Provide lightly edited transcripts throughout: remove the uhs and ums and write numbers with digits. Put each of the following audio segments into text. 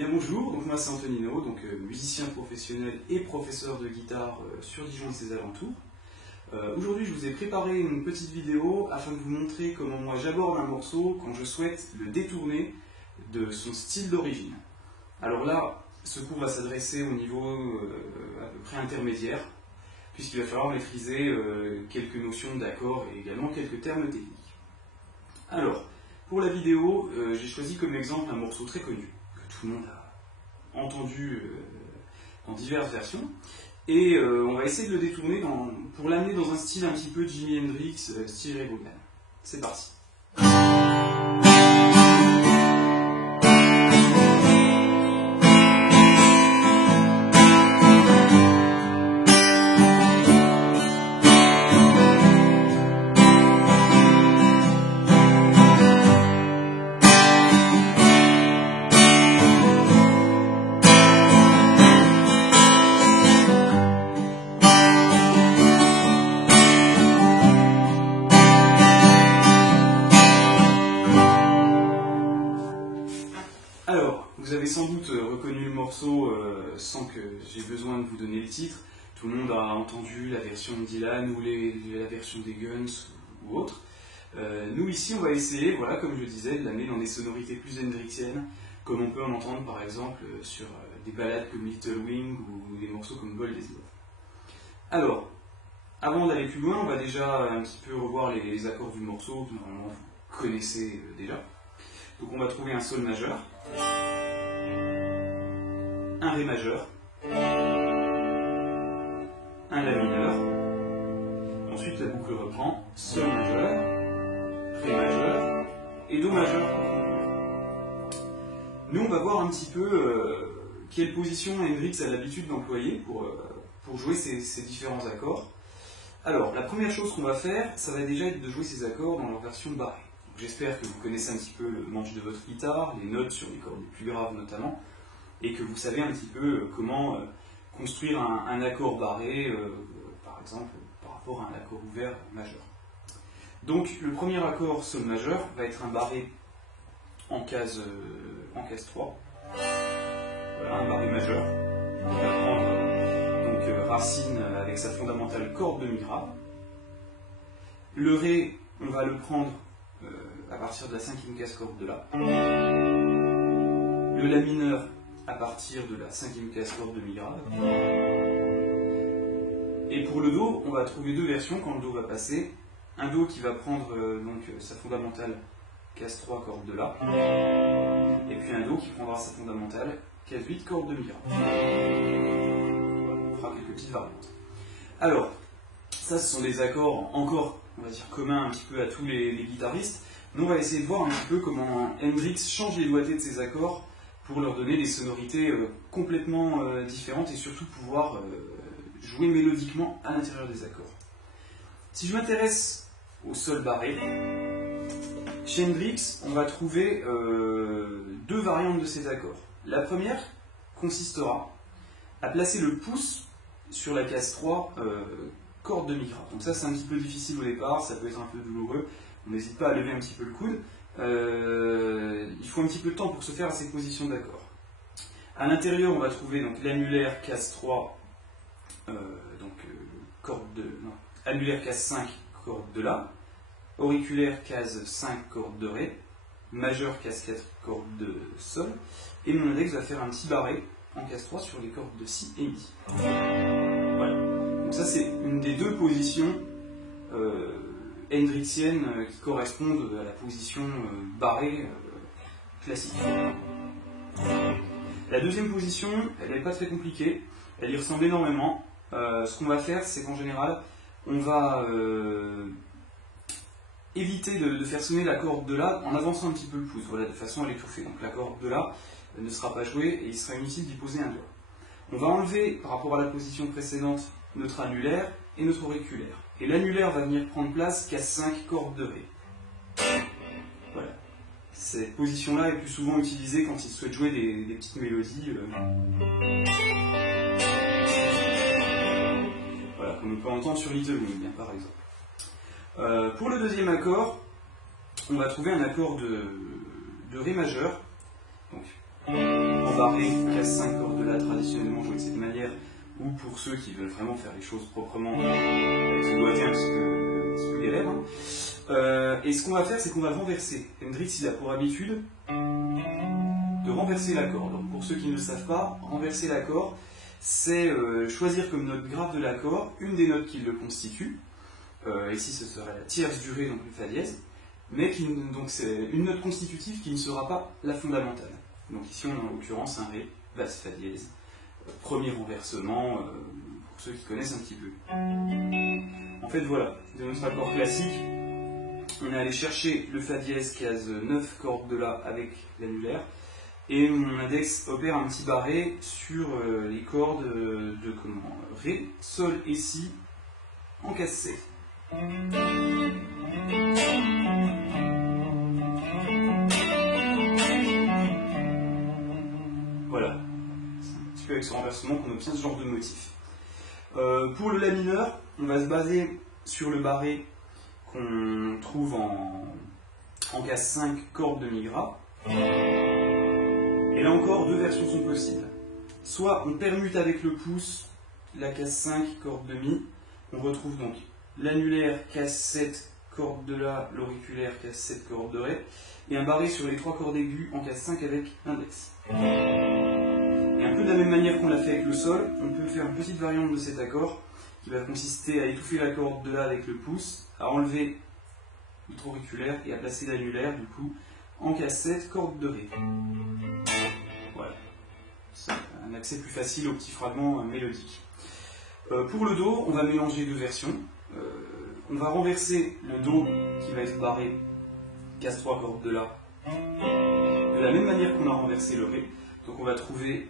Eh bien bonjour, donc moi c'est Antonino, donc musicien professionnel et professeur de guitare sur Dijon et ses alentours. Aujourd'hui je vous ai préparé une petite vidéo afin de vous montrer comment moi j'aborde un morceau quand je souhaite le détourner de son style d'origine. Alors là, ce cours va s'adresser au niveau à peu près intermédiaire, puisqu'il va falloir maîtriser quelques notions d'accords et également quelques termes techniques. Alors, pour la vidéo, j'ai choisi comme exemple un morceau très connu, que tout le monde a entendu dans diverses versions, et on va essayer de le détourner pour l'amener dans un style un petit peu Jimi Hendrix, style Ray Vaughan. C'est parti. Alors, vous avez sans doute reconnu le morceau sans que j'ai besoin de vous donner le titre. Tout le monde a entendu la version de Dylan ou la version des Guns ou autre. Nous ici, on va essayer, voilà, comme je disais, de l'amener dans des sonorités plus hendrixiennes, comme on peut en entendre par exemple sur des ballades comme Little Wing ou des morceaux comme Bold as Love. Alors, avant d'aller plus loin, on va déjà un petit peu revoir les accords du morceau que normalement vous connaissez déjà. Donc on va trouver un Sol majeur, un Ré majeur, un La mineur, ensuite la boucle reprend, Sol majeur, Ré majeur et Do majeur pour conclure. Nous on va voir un petit peu quelle position Hendrix a l'habitude d'employer pour jouer ces différents accords. Alors la première chose qu'on va faire, ça va déjà être de jouer ces accords dans leur version barrée. J'espère que vous connaissez un petit peu le manche de votre guitare, les notes sur les cordes les plus graves notamment, et que vous savez un petit peu comment construire un accord barré, par exemple par rapport à un accord ouvert majeur. Donc le premier accord Sol majeur va être un barré en case 3, voilà, un barré majeur. On va prendre donc racine avec sa fondamentale corde de Mi grave. Le Ré, on va le prendre à partir de la cinquième case corde de La. Le La mineur à partir de la cinquième case corde de Mi grave. Et pour le Do, on va trouver deux versions quand le Do va passer. Un Do qui va prendre donc sa fondamentale case 3 corde de La. Et puis un Do qui prendra sa fondamentale case 8 corde de Mi grave. On fera quelques petites variantes. Alors, ça ce sont des accords encore, on va dire, communs un petit peu à tous les guitaristes. Nous, on va essayer de voir un petit peu comment Hendrix change les doigtés de ses accords pour leur donner des sonorités complètement différentes et surtout pouvoir jouer mélodiquement à l'intérieur des accords. Si je m'intéresse au Sol barré, chez Hendrix, on va trouver deux variantes de ces accords. La première consistera à placer le pouce sur la case 3 corde de Mi grave. Donc ça c'est un petit peu difficile au départ, ça peut être un peu douloureux. On n'hésite pas à lever un petit peu le coude. Il faut un petit peu de temps pour se faire à ces positions d'accord. À l'intérieur, on va trouver donc l'annulaire case 3, annulaire case 5, corde de La, auriculaire case 5, corde de Ré, majeur case 4, corde de Sol, et mon index va faire un petit barré en case 3 sur les cordes de Si et Mi. Voilà. Donc ça c'est une des deux positions hendrixiennes qui correspondent à la position barrée classique. La deuxième position, elle n'est pas très compliquée, elle y ressemble énormément. Ce qu'on va faire, c'est qu'en général, on va éviter de faire sonner la corde de La en avançant un petit peu le pouce, voilà, de façon à l'étouffer. Donc la corde de La ne sera pas jouée et il sera inutile d'y poser un doigt. On va enlever, par rapport à la position précédente, notre annulaire et notre auriculaire. Et l'annulaire va venir prendre place case 5, corde de Ré. Voilà. Cette position-là est plus souvent utilisée quand il souhaite jouer des petites mélodies. Voilà, comme on peut entendre sur Little Wing, par exemple. Pour le deuxième accord, on va trouver un accord de Ré majeur. Donc, barré, casse 5 cordes de La traditionnellement joué de cette manière, ou pour ceux qui veulent vraiment faire les choses proprement, avec ce doigté un petit peu galère. Et ce qu'on va faire, c'est qu'on va renverser. Hendrix, il a pour habitude de renverser l'accord. Donc pour ceux qui ne le savent pas, renverser l'accord, c'est choisir comme note grave de l'accord une des notes qui le constituent. Ici, ce serait la tierce durée, donc le fa dièse, mais donc c'est une note constitutive qui ne sera pas la fondamentale. Donc ici, on a en l'occurrence un ré, basse fa dièse, premier renversement, pour ceux qui connaissent un petit peu. En fait, voilà, de notre accord classique, on est allé chercher le fa dièse, case 9 cordes de La avec l'annulaire, et mon index opère un petit barré sur les cordes de Ré, Sol et Si en case C. Voilà, c'est un petit peu avec ce renversement qu'on obtient ce genre de motif. Pour le La mineur, on va se baser sur le barré qu'on trouve en case 5, corde de Mi Gra. Et là encore, deux versions sont possibles. Soit on permute avec le pouce la case 5, corde de Mi, on retrouve donc l'annulaire, case 7, corde de La, l'auriculaire, case 7, corde de Ré, et un barré sur les trois cordes aiguës en case 5 avec l'index. Et un peu de la même manière qu'on l'a fait avec le Sol, on peut faire une petite variante de cet accord qui va consister à étouffer la corde de La avec le pouce, à enlever l'auto-auriculaire et à placer l'annulaire, du coup, en case 7, corde de Ré. Voilà. C'est un accès plus facile aux petits fragments mélodiques. Pour le Do, on va mélanger deux versions. On va renverser le Do qui va être barré, case 3, corde de La, de la même manière qu'on a renversé le Ré. Donc on va trouver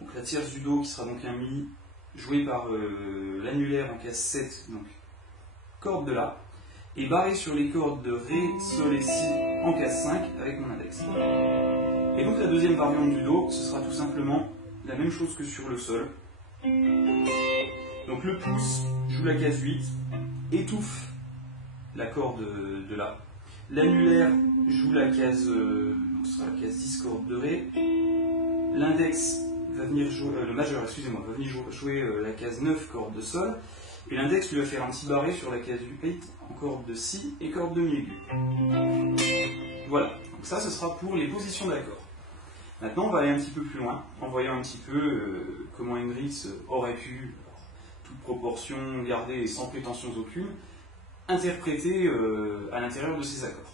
donc la tierce du Do qui sera donc un Mi joué par l'annulaire en case 7, donc corde de La, et barré sur les cordes de Ré, Sol et Si en case 5 avec mon index. Et donc la deuxième variante du Do, ce sera tout simplement la même chose que sur le Sol. Donc le pouce joue la case 8, étouffe la corde de La. L'annulaire joue la case, ce sera la case 10, corde de Ré. L'index va venir jouer, le majeur, excusez-moi, va venir jouer la case 9, corde de Sol. Et l'index lui va faire un petit barré sur la case 8 en corde de Si et corde de Mi aiguë. Voilà, donc ça ce sera pour les positions d'accords. Maintenant on va aller un petit peu plus loin, en voyant un petit peu comment Hendrix aurait pu, toute proportion gardée et sans prétention aucune, interpréter à l'intérieur de ces accords.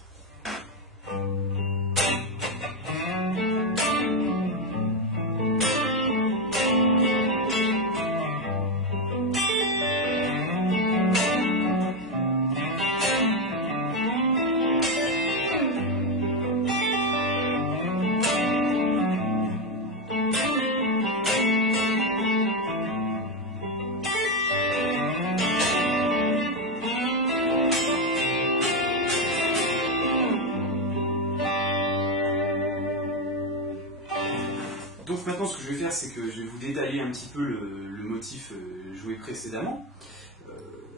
Donc maintenant ce que je vais faire, c'est que je vais vous détailler un petit peu le motif joué précédemment.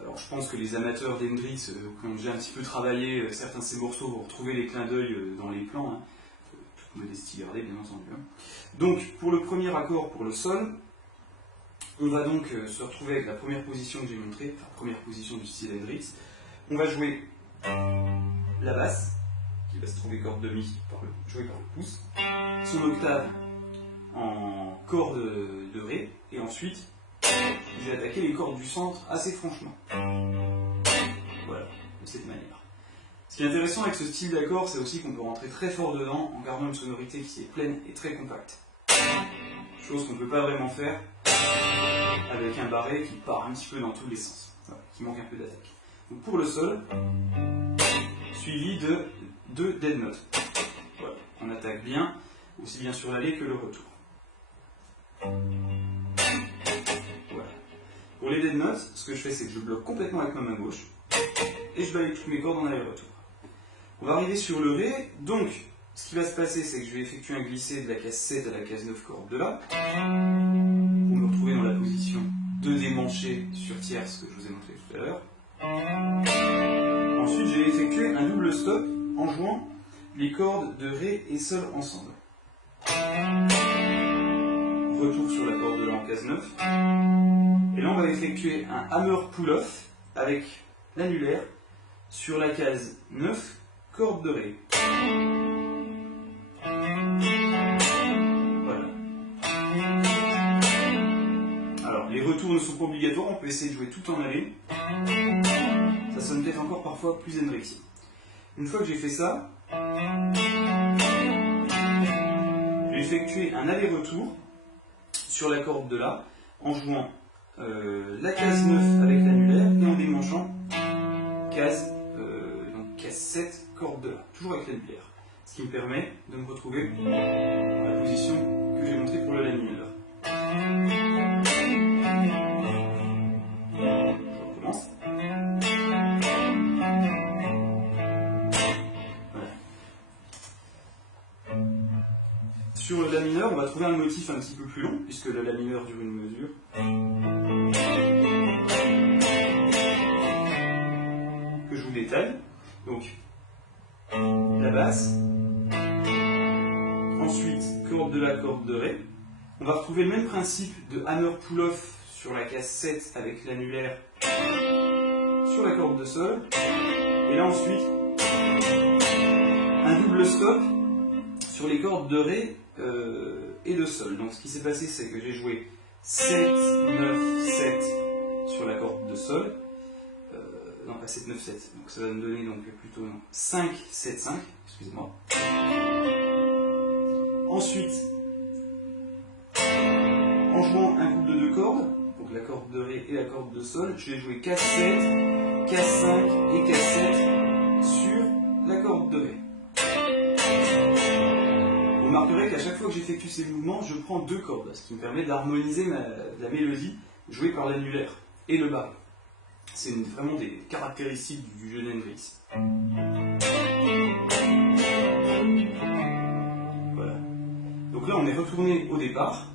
Alors je pense que les amateurs d'Hendrix qui ont déjà un petit peu travaillé certains de ces morceaux vont retrouver les clins d'œil dans les plans, hein. Toute modestie gardée bien entendu. Hein. Donc pour le premier accord, pour le Sol, on va donc se retrouver avec la première position que j'ai montrée, enfin première position du style Hendrix. On va jouer la basse, qui va se trouver corde de Mi jouée par le pouce, son octave en corde de Ré, et ensuite je vais attaquer les cordes du centre assez franchement. Voilà, de cette manière. Ce qui est intéressant avec ce style d'accord, c'est aussi qu'on peut rentrer très fort dedans en gardant une sonorité qui est pleine et très compacte. Chose qu'on ne peut pas vraiment faire avec un barré qui part un petit peu dans tous les sens, voilà, qui manque un peu d'attaque. Donc pour le Sol, suivi de deux dead notes. Voilà, on attaque bien, aussi bien sur l'aller que le retour. Voilà. Pour les dead notes, ce que je fais, c'est que je bloque complètement avec ma main gauche et je balaye toutes mes cordes en aller-retour. On va arriver sur le Ré, donc ce qui va se passer, c'est que je vais effectuer un glissé de la case 7 à la case 9 corde de La, pour me retrouver dans la position de démanché sur tierce que je vous ai montré tout à l'heure. Ensuite, je vais effectuer un double stop en jouant les cordes de Ré et Sol ensemble. sur la corde de La en case 9. Et là on va effectuer un hammer pull-off avec l'annulaire sur la case 9, corde de Ré. Voilà. Alors les retours ne sont pas obligatoires, on peut essayer de jouer tout en aller. Ça sonne peut-être encore parfois plus Hendrixien. Une fois que j'ai fait ça, je vais effectuer un aller-retour sur la corde de La en jouant la case 9 avec l'annulaire et en démanchant case 7, corde de La, toujours avec l'annulaire. Ce qui me permet de me retrouver dans la position que j'ai montrée pour le La mineur. Je recommence. Voilà. Sur le La mineur, on va trouver un motif un petit peu plus long, puisque le La mineur dure une mesure. Que je vous détaille. Donc, la basse. Ensuite, corde de La, corde de Ré. On va retrouver le même principe de hammer pull-off sur la case 7 avec l'annulaire sur la corde de Sol. Et là ensuite, un double stop sur les cordes de Ré et de Sol. Donc ce qui s'est passé, c'est que j'ai joué 7, 9, 7 sur la corde de Sol. Non, pas 7, 9, 7. Donc ça va me donner donc plutôt 5, 7, 5. Excusez-moi. Ensuite, en jouant un couple de 2 cordes, donc la corde de Ré et la corde de Sol, je vais jouer Case 7, Case 5 et Case 7 sur la corde de Ré. Vous remarquerez qu'à chaque fois que j'effectue ces mouvements, je prends 2 cordes, ce qui me permet d'harmoniser la mélodie jouée par l'annulaire et le barré. C'est vraiment des caractéristiques du jeu d'Hendrix. Voilà. Donc là, on est retourné au départ.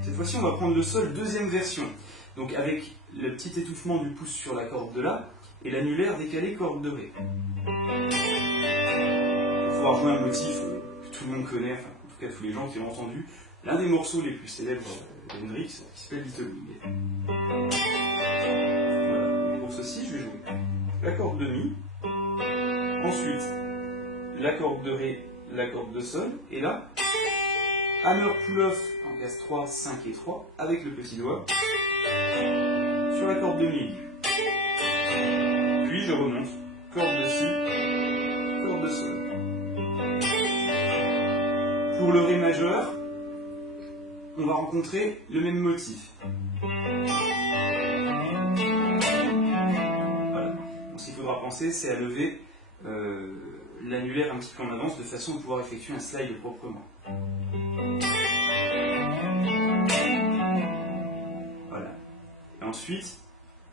Cette fois-ci, on va prendre le Sol, deuxième version. Donc avec le petit étouffement du pouce sur la corde de La et l'annulaire décalé corde de Ré. Pour pouvoir jouer un motif que tout le monde connaît, enfin en tout cas tous les gens qui l'ont entendu, l'un des morceaux les plus célèbres d'Hendrix, qui s'appelle Little Wing. Voilà. Pour ceci, je vais jouer la corde de Mi, ensuite la corde de Ré, la corde de Sol, et là, hammer pull-off en case 3, 5 et 3 avec le petit doigt sur la corde de Mi. Puis je remonte, corde de Si, corde de Sol. Pour le Ré majeur, on va rencontrer le même motif. Voilà. Donc, ce qu'il faudra penser, c'est à lever l'annulaire un petit peu en avance de façon à pouvoir effectuer un slide proprement. Voilà. Et ensuite,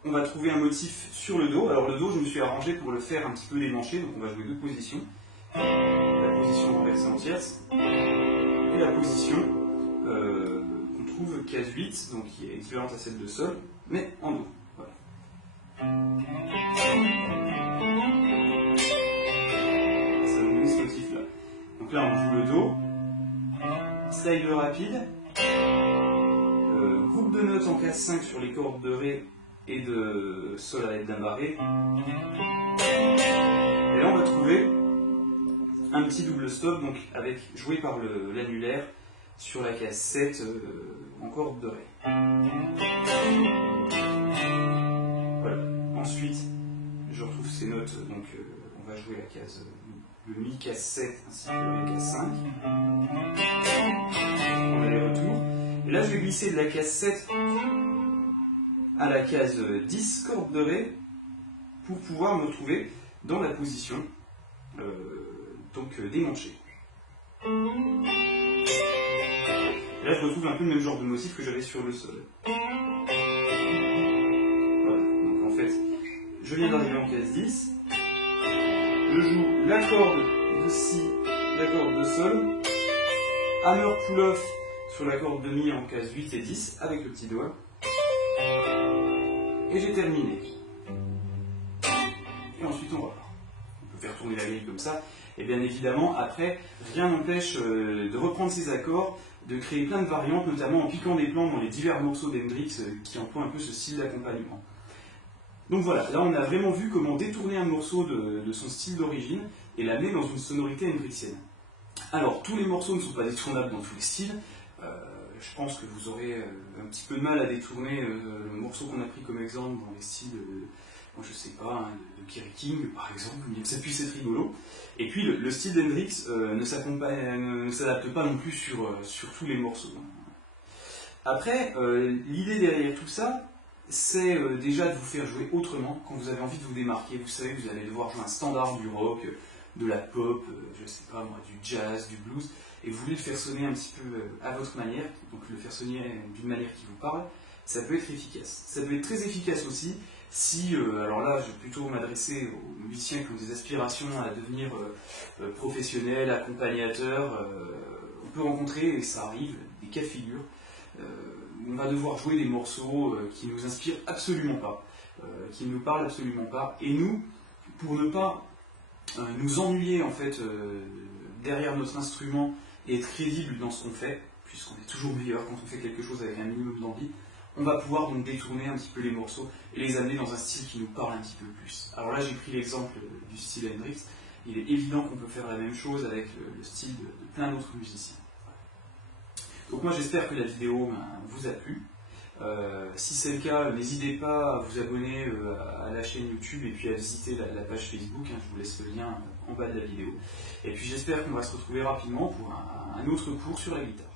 on va trouver un motif sur le Do. Alors le Do, je me suis arrangé pour le faire un petit peu démanché, donc on va jouer 2 positions. La position renversée en tierce et la position qu'on trouve case 8, donc qui est équivalente à celle de Sol, mais en Do. Voilà. Ça nous donne ce motif-là. Donc là, on joue le Do, slide rapide, groupe de notes en case 5 sur les cordes de Ré et de Sol à l'aide d'un barré. Et là, on va trouver un petit double stop, donc joué par l'annulaire sur la case 7 en corde de Ré. Voilà. Ensuite, je retrouve ces notes, donc on va jouer la case le Mi case 7 ainsi que la case 5. On a les retours. Et là, je vais glisser de la case 7 à la case 10, corde de Ré, pour pouvoir me retrouver dans la position démanchée. Et là, je retrouve un peu le même genre de motif que j'avais sur le Sol. Voilà. Donc en fait, je viens d'arriver en case 10. Je joue la corde de Si, la corde de Sol, hammer pull-off sur la corde de Mi en case 8 et 10 avec le petit doigt. Et j'ai terminé. Et ensuite on repart. On peut faire tourner la grille comme ça. Et bien évidemment, après, rien n'empêche de reprendre ces accords de créer plein de variantes, notamment en piquant des plans dans les divers morceaux d'Hendrix qui emploient un peu ce style d'accompagnement. Donc voilà, là on a vraiment vu comment détourner un morceau de son style d'origine et l'amener dans une sonorité hendrixienne. Alors, tous les morceaux ne sont pas détournables dans tous les styles. Je pense que vous aurez un petit peu de mal à détourner le morceau qu'on a pris comme exemple dans les styles, moi je sais pas, hein, de Kerry King par exemple, bien que ça puisse être rigolo. Et puis le style d'Hendrix ne s'adapte pas non plus sur tous les morceaux. Après, l'idée derrière tout ça, c'est déjà de vous faire jouer autrement quand vous avez envie de vous démarquer. Vous savez que vous allez devoir jouer un standard du rock, de la pop, je sais pas moi, du jazz, du blues, et vous voulez le faire sonner un petit peu à votre manière, donc le faire sonner d'une manière qui vous parle, ça peut être efficace. Ça peut être très efficace aussi si, alors là je vais plutôt m'adresser aux musiciens qui ont des aspirations à devenir professionnels, accompagnateurs, on peut rencontrer, et ça arrive, des cas de figure, on va devoir jouer des morceaux qui ne nous inspirent absolument pas, qui ne nous parlent absolument pas, et nous, pour ne pas nous ennuyer en fait derrière notre instrument et être crédible dans ce qu'on fait, puisqu'on est toujours meilleur quand on fait quelque chose avec un minimum d'envie, on va pouvoir donc détourner un petit peu les morceaux et les amener dans un style qui nous parle un petit peu plus. Alors là j'ai pris l'exemple du style Hendrix, il est évident qu'on peut faire la même chose avec le style de plein d'autres musiciens. Donc moi j'espère que la vidéo vous a plu. Si c'est le cas, n'hésitez pas à vous abonner à la chaîne YouTube et puis à visiter la page Facebook, hein, je vous laisse le lien en bas de la vidéo. Et puis j'espère qu'on va se retrouver rapidement pour un autre cours sur la guitare.